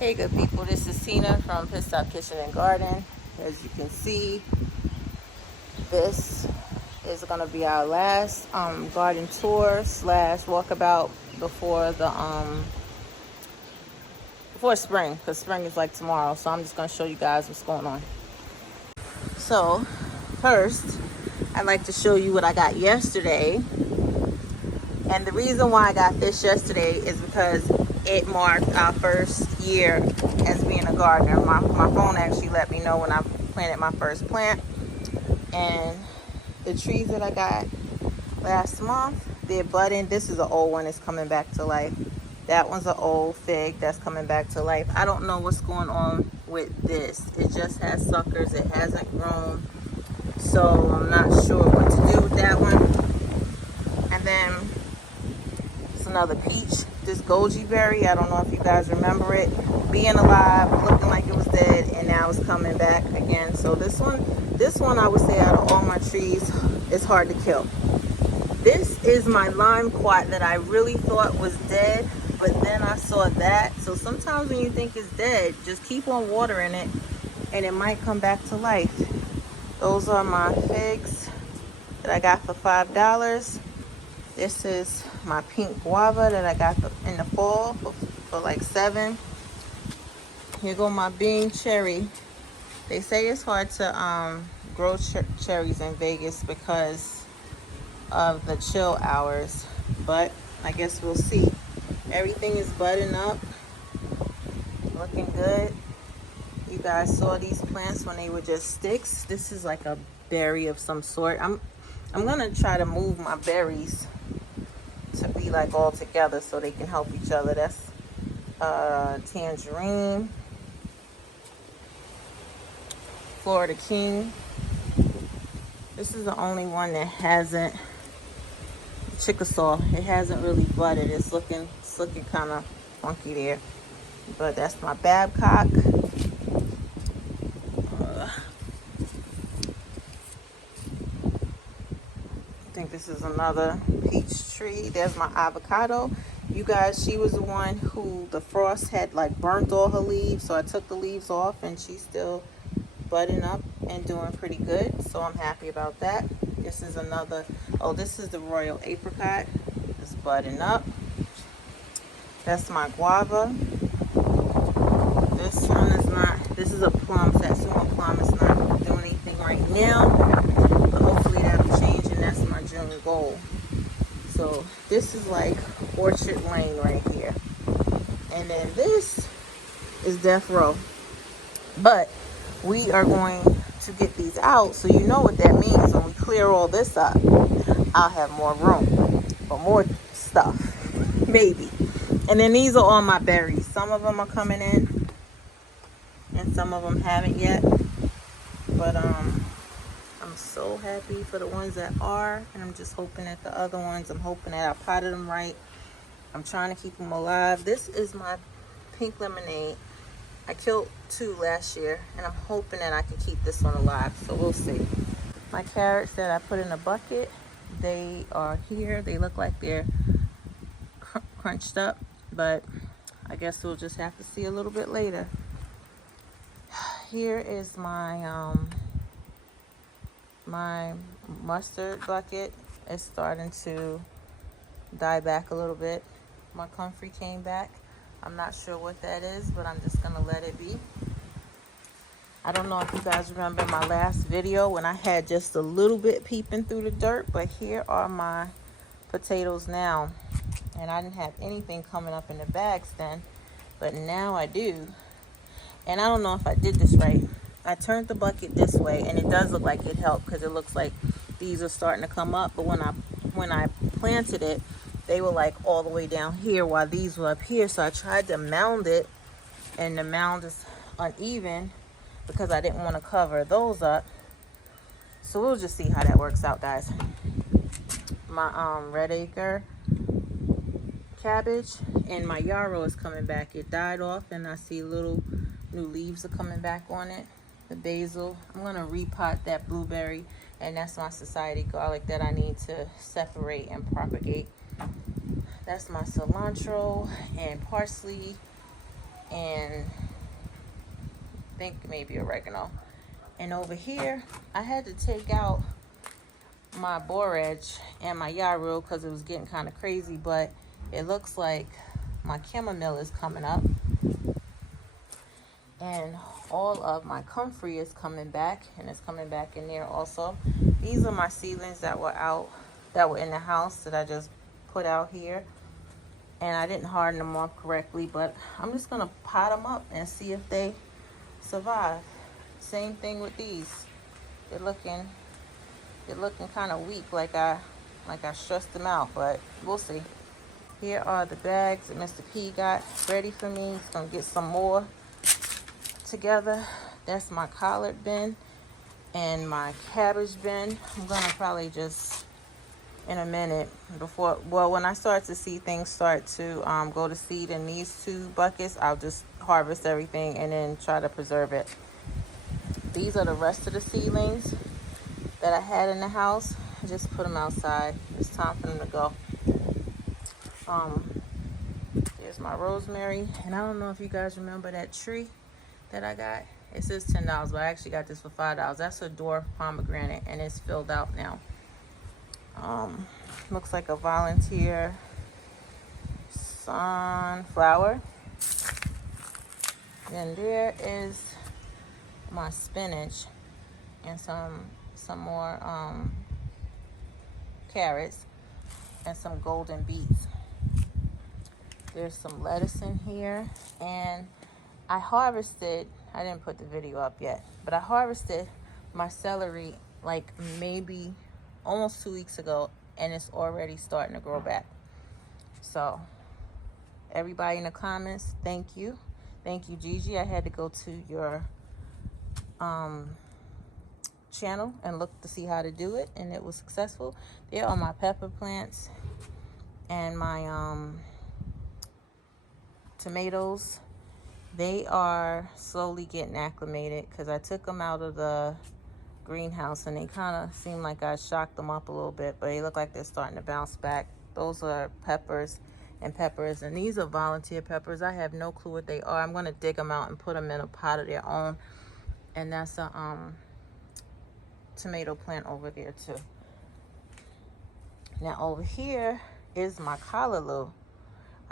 Hey good people, this is Tina from Pit Stop Kitchen and Garden. As you can see, this is going to be our last garden tour slash walkabout before the before spring, because spring is like tomorrow. So I'm just going to show you guys what's going on. So first, I'd like to show you what I got yesterday. And the reason why I got this yesterday is because it marked our first year as being a gardener. My phone actually let me know when I planted my first plant. And the trees that I got last month, they're budding. This is an old one that's coming back to life. That one's an old fig that's coming back to life. I don't know what's going on with this. It just has suckers. It hasn't grown. So I'm not sure what to do with that one. And then it's another peach. This Goji Berry, I don't know if you guys remember it, being alive, looking like it was dead, and now it's coming back again. So this one I would say out of all my trees is hard to kill. This is my lime quat that I really thought was dead, but then I saw that. So sometimes when you think it's dead, just keep on watering it and it might come back to life. Those are my figs that I got for $5. This is my pink guava that I got in the fall for like $7. Here go my bean cherry. They say it's hard to grow cherries in Vegas because of the chill hours, but I guess we'll see. Everything is budding up, looking good. You guys saw these plants when they were just sticks. This is like a berry of some sort. I'm gonna try to move my berries to be like all together so they can help each other. That's tangerine, Florida King. This is the only one that hasn't, Chickasaw. It hasn't really budded. It's looking kind of funky there. But that's my Babcock. I think this is another peach tree. There's my avocado. You guys, she was the one who the frost had like burnt all her leaves, so I took the leaves off and she's still budding up and doing pretty good, so I'm happy about that. This is another, oh, this is the royal apricot. It's budding up. That's my guava. This one is not, this is a plum, Satsuma plum. It's not doing anything right now, but hopefully that'll change, and that's my June goal. So this is like Orchard Lane right here. And then this is Death Row. But we are going to get these out, so you know what that means. When we clear all this up, I'll have more room for more stuff, maybe. And then these are all my berries. Some of them are coming in and some of them haven't yet, but I'm so happy for the ones that are, and I'm just hoping that the other ones, I'm hoping that I potted them right. I'm trying to keep them alive. This is my pink lemonade. I killed 2 last year, and I'm hoping that I can keep this one alive, so we'll see. My carrots that I put in a bucket, they are here. They look like they're crunched up, but I guess we'll just have to see a little bit later. Here is my my mustard bucket. It's starting to die back a little bit. My comfrey came back. I'm not sure what that is, but I'm just gonna let it be. I don't know if you guys remember my last video when I had just a little bit peeping through the dirt, but here are my potatoes now. And I didn't have anything coming up in the bags then, but now I do. And I don't know if I did this right. I turned the bucket this way, and it does look like it helped because it looks like these are starting to come up. But when I planted it, they were like all the way down here while these were up here. So I tried to mound it, and the mound is uneven because I didn't want to cover those up. So we'll just see how that works out, guys. My red acre cabbage and my yarrow is coming back. It died off, and I see little new leaves are coming back on it. The basil, I'm gonna repot that blueberry, and that's my society garlic that I need to separate and propagate. That's my cilantro and parsley. and I think maybe oregano. And over here, I had to take out my borage and my yarrow because it was getting kind of crazy, but it looks like my chamomile is coming up. And all of my comfrey is coming back, and it's coming back in there also. These are my seedlings that were in the house that I just put out here. And I didn't harden them off correctly, but I'm just gonna pot them up and see if they survive. Same thing with these. They're looking kind of weak, like I stressed them out, but we'll see. Here are the bags that Mr. P got ready for me. He's gonna get some more together. That's my collard bin and my cabbage bin. I'm gonna probably just in a minute when I start to see things start to go to seed in these 2 buckets, I'll just harvest everything and then try to preserve it. These are the rest of the seedlings that I had in the house. I just put them outside. It's time for them to go. Here's my rosemary, and I don't know if you guys remember that tree that I got. It says $10, but I actually got this for $5. That's a dwarf pomegranate, and it's filled out now. Looks like a volunteer sunflower. And there is my spinach and some more carrots and some golden beets. There's some lettuce in here, and I didn't put the video up yet, but I harvested my celery like maybe almost 2 weeks ago, and it's already starting to grow back. So everybody in the comments, thank you Gigi. I had to go to your channel and look to see how to do it, and it was successful. There are my pepper plants and my tomatoes. They are slowly getting acclimated because I took them out of the greenhouse and they kind of seem like I shocked them up a little bit, but they look like they're starting to bounce back. Those are peppers, and these are volunteer peppers. I have no clue what they are. I'm going to dig them out and put them in a pot of their own. And that's a tomato plant over there too. Now over here is my callaloo.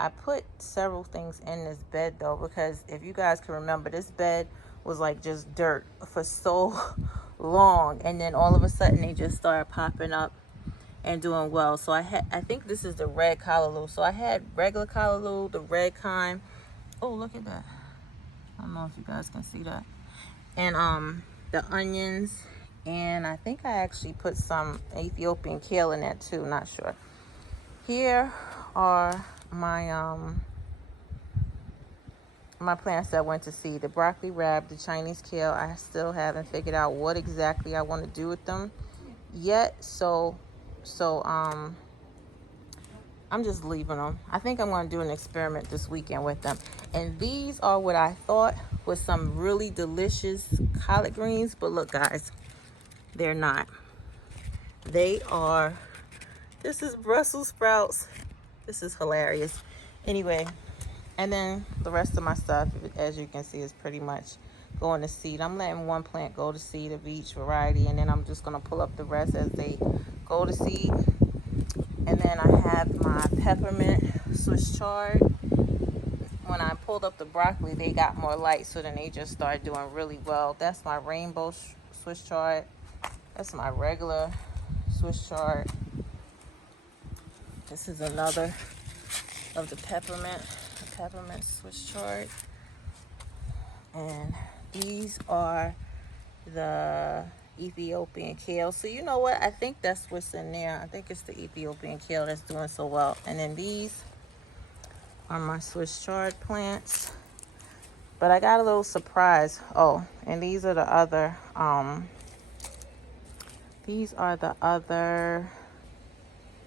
I put several things in this bed though, because if you guys can remember, this bed was like just dirt for so long, and then all of a sudden they just started popping up and doing well. So I think this is the red callaloo. So I had regular callaloo, the red kind. Oh, look at that. I don't know if you guys can see that. And the onions, and I think I actually put some Ethiopian kale in that too, not sure. Here are my my plants that went to seed. The broccoli rab, the Chinese kale, I still haven't figured out what exactly I want to do with them yet. So I'm just leaving them. I think I'm going to do an experiment this weekend with them. And these are what I thought was some really delicious collard greens, but look guys, they're not. They are, this is Brussels sprouts. This is hilarious. Anyway, and then the rest of my stuff, as you can see, is pretty much going to seed. I'm letting one plant go to seed of each variety, and then I'm just going to pull up the rest as they go to seed. And then I have my peppermint Swiss chard. When I pulled up the broccoli, they got more light, so then they just started doing really well. That's my rainbow Swiss chard. That's my regular Swiss chard. This is another of the peppermint Swiss chard. And these are the Ethiopian kale. So you know what? I think that's what's in there. I think it's the Ethiopian kale that's doing so well. And then these are my Swiss chard plants. But I got a little surprise. Oh, and these are the other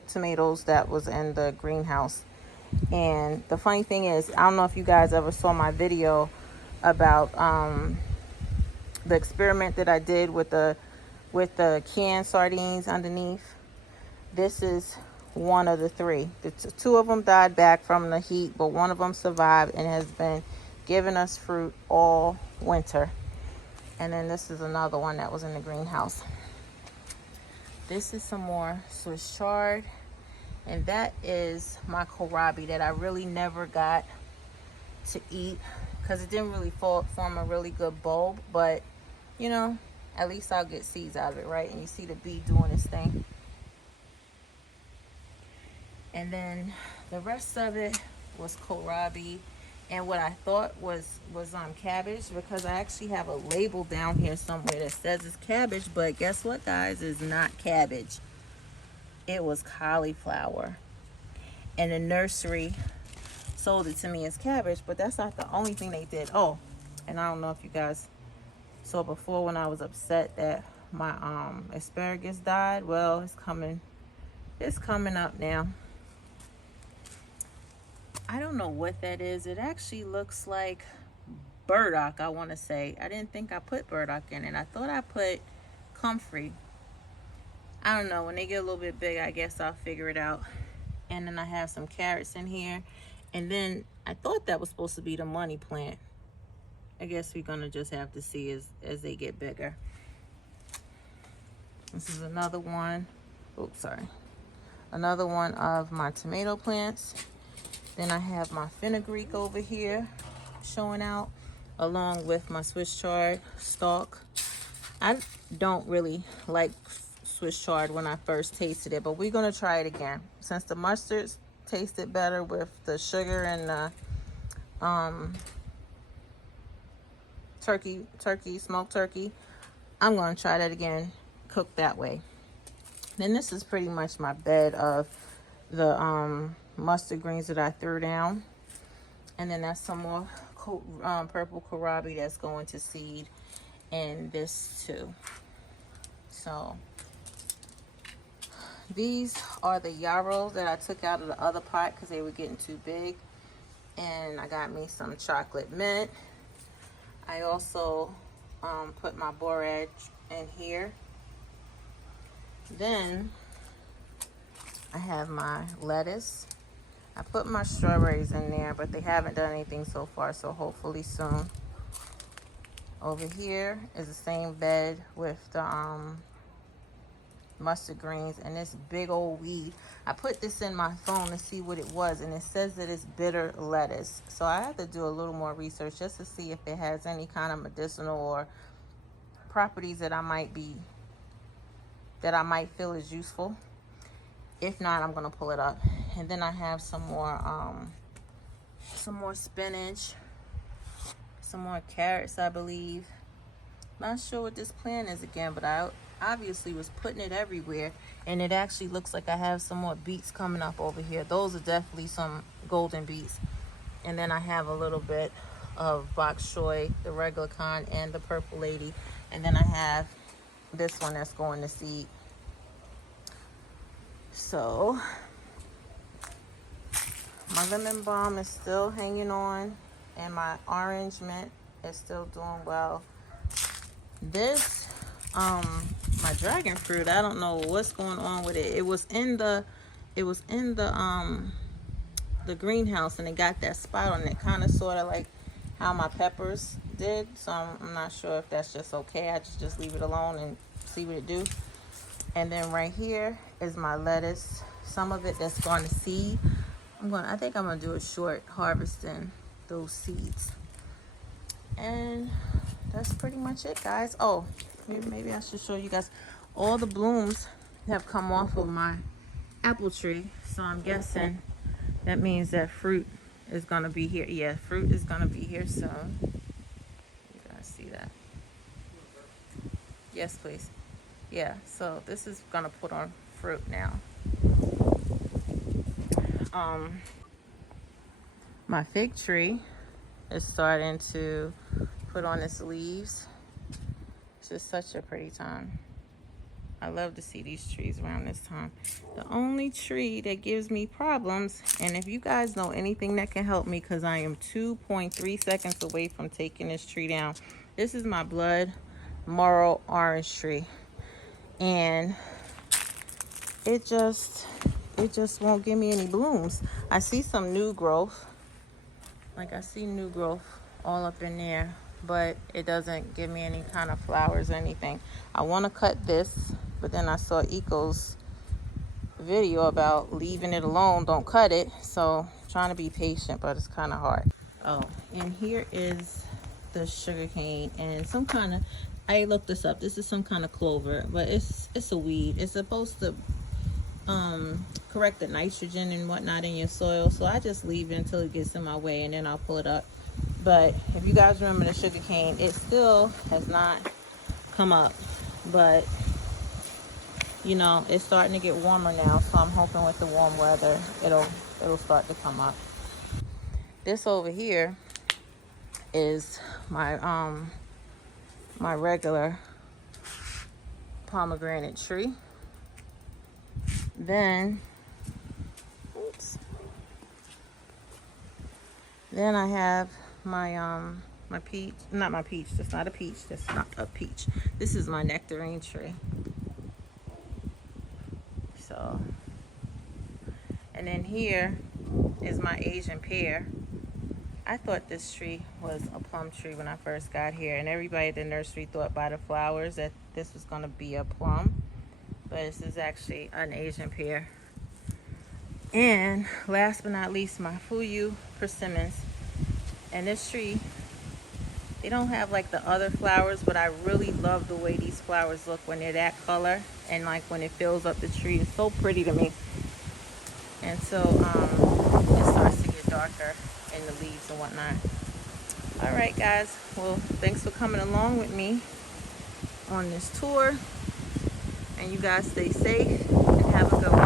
tomatoes that was in the greenhouse. And the funny thing is, I don't know if you guys ever saw my video about the experiment that I did with the canned sardines underneath. This is one of the three. Two of them died back from the heat, but one of them survived and has been giving us fruit all winter. And then this is another one that was in the greenhouse. This is some more Swiss chard, and that is my kohlrabi that I really never got to eat because it didn't really form a really good bulb, but you know, at least I'll get seeds out of it, right? And you see the bee doing its thing. And then the rest of it was kohlrabi, and what I thought was cabbage, because I actually have a label down here somewhere that says it's cabbage, but guess what, guys? It's not cabbage. It was cauliflower, and the nursery sold it to me as cabbage, but that's not the only thing they did. Oh, and I don't know if you guys saw before when I was upset that my asparagus died. Well, it's coming up now. I don't know what that is. It actually looks like burdock, I want to say. I didn't think I put burdock in it. I thought I put comfrey. I don't know. When they get a little bit big, I guess I'll figure it out. And then I have some carrots in here. And then I thought that was supposed to be the money plant. I guess we're going to just have to see as they get bigger. This is another one. Oops, sorry. Another one of my tomato plants. Then I have my fenugreek over here showing out, along with my Swiss chard stalk. I don't really like Swiss chard when I first tasted it, but we're gonna try it again. Since the mustards tasted better with the sugar and the smoked turkey, I'm gonna try that again, cooked that way. Then this is pretty much my bed of the mustard greens that I threw down, and then that's some more purple kohlrabi that's going to seed in this too. So these are the yarrows that I took out of the other pot because they were getting too big, and I got me some chocolate mint. I also put my borage in here. Then I have my lettuce. I put my strawberries in there, but they haven't done anything so far, so hopefully soon. Over here is the same bed with the mustard greens and this big old weed. I put this in my phone to see what it was, and it says that it's bitter lettuce. So I have to do a little more research just to see if it has any kind of medicinal or properties that I might feel is useful. If not, I'm gonna pull it up. And then I have some more spinach, some more carrots, I believe. Not sure what this plant is again, but I obviously was putting it everywhere. And it actually looks like I have some more beets coming up over here. Those are definitely some golden beets. And then I have a little bit of bok choy, the regular kind, and the purple lady. And then I have this one that's going to seed. So my lemon balm is still hanging on, and my orange mint is still doing well. This my dragon fruit, I don't know what's going on with it. It was in the greenhouse, and it got that spot on it, kind of sort of like how my peppers did. So I'm not sure if that's just okay. I just leave it alone and see what it do. And then right here is my lettuce. Some of it that's going to seed. I think I'm gonna do a short harvesting those seeds. And that's pretty much it, guys. Oh, maybe I should show you guys. All the blooms have come off of my apple tree. So I'm guessing that means that fruit is gonna be here. Yeah, fruit is gonna be here soon. You guys see that? Yes, please. Yeah, so this is gonna put on fruit now. My fig tree is starting to put on its leaves. It's just such a pretty time. I love to see these trees around this time. The only tree that gives me problems, and if you guys know anything that can help me, because I am 2.3 seconds away from taking this tree down. This is my blood morel orange tree. And it just won't give me any blooms. I see some new growth. Like I see new growth all up in there, but it doesn't give me any kind of flowers or anything. I want to cut this, but then I saw Eco's video about leaving it alone, don't cut it. So I'm trying to be patient, but it's kind of hard. Oh, and here is the sugar cane and some kind of, I looked this up, this is some kind of clover, but it's a weed. It's supposed to correct the nitrogen and whatnot in your soil, so I just leave it until it gets in my way and then I'll pull it up. But if you guys remember the sugar cane, it still has not come up, but you know, it's starting to get warmer now, so I'm hoping with the warm weather it'll start to come up. This over here is my my regular pomegranate tree. Then I have my my peach, not my peach, that's not a peach, that's not a peach. This is my nectarine tree. So, and then here is my Asian pear. I thought this tree was a plum tree when I first got here, and everybody at the nursery thought by the flowers that this was going to be a plum, but this is actually an Asian pear. And last but not least, my Fuyu Persimmons. And this tree, they don't have like the other flowers, but I really love the way these flowers look when they're that color, and like when it fills up the tree. It's so pretty to me. And so it starts to get darker in the leaves and whatnot. All right, guys, well, thanks for coming along with me on this tour, and you guys stay safe and have a good one.